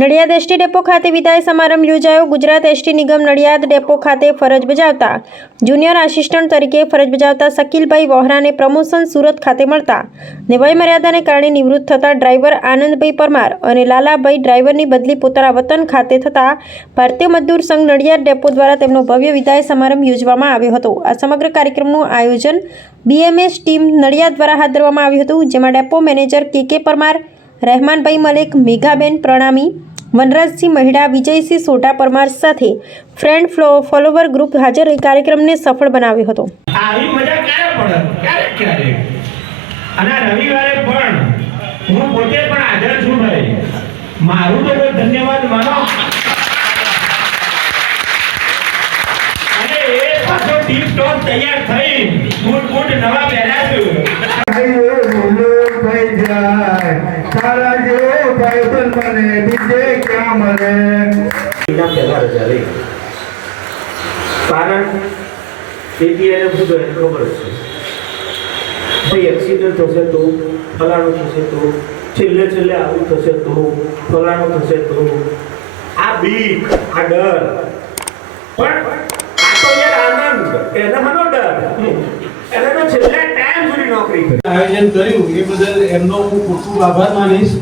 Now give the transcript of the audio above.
Nadiad ST depot ખાતે વિદાય સમારંભ યોજાયો। ગુજરાત એસટી નિગમ નડિયાદ ડેપો ખાતે ફરજ બજાવતા જુનિયર આસિસ્ટન્ટ તરીકે ફરજ બજાવતા શકીલભાઈ વોહરાને પ્રમોશન સુરત ખાતે મળતા ને વયમર્યાદાને કારણે નિવૃત્ત થતા ડ્રાઈવર આનંદભાઈ પરમાર અને લાલાભાઈ ડ્રાઈવરની બદલી પોતાના વતન ખાતે થતા ભારતીય મજદૂર સંઘ નડિયાદ ડેપો દ્વારા તેમનો ભવ્ય વિદાય સમારંભ યોજવામાં આવ્યો હતો। આ સમગ્ર કાર્યક્રમનું આયોજન બીએમએસ ટીમ નડિયાદ દ્વારા હાથ ધરવામાં આવ્યું હતું, જેમાં ડેપો મેનેજર કે પરમાર, રહેમાનભાઈ મલેક, મેઘાબેન પ્રણામી, વનરાજસિંહ મહિડા, વિજયસિંહ સોઢા પરમાર સાથે ફ્રેન્ડ ફોલોવર ગ્રુપ હાજર રહી કાર્યક્રમને સફળ બનાવ્યો હતો। આવી મજા ક્યારે પડે? ક્યારેક અને રવિવારે પણ હું પોતે પણ હાજર છું ભાઈ, મારું તો કોઈ ધન્યવાદ માનો। અને એ પાછો ટીપ ટોપ તૈયાર થઈ બૂટ નવા પહેર્યા છું। તારા જેવો ભાઈ મને બીજે ક્યાં મળે? એના પહેલા રજા લઈ, કારણ એને બધું ખબર છે ભાઈ, એક્સિડન્ટ થશે તો ફલાણું થશે તો છેલ્લે આવું થશે તો ફલાણું થશે તો આ બીક, આ ડર, પણ આ તો યાર આનંદ, એને મનો ડર, એને તો છેલ્લા ટાઈમ સુધી નોકરી આયોજન કર્યું એ બદલ એમનો હું ખૂબ ખૂબ આભાર માનીશ।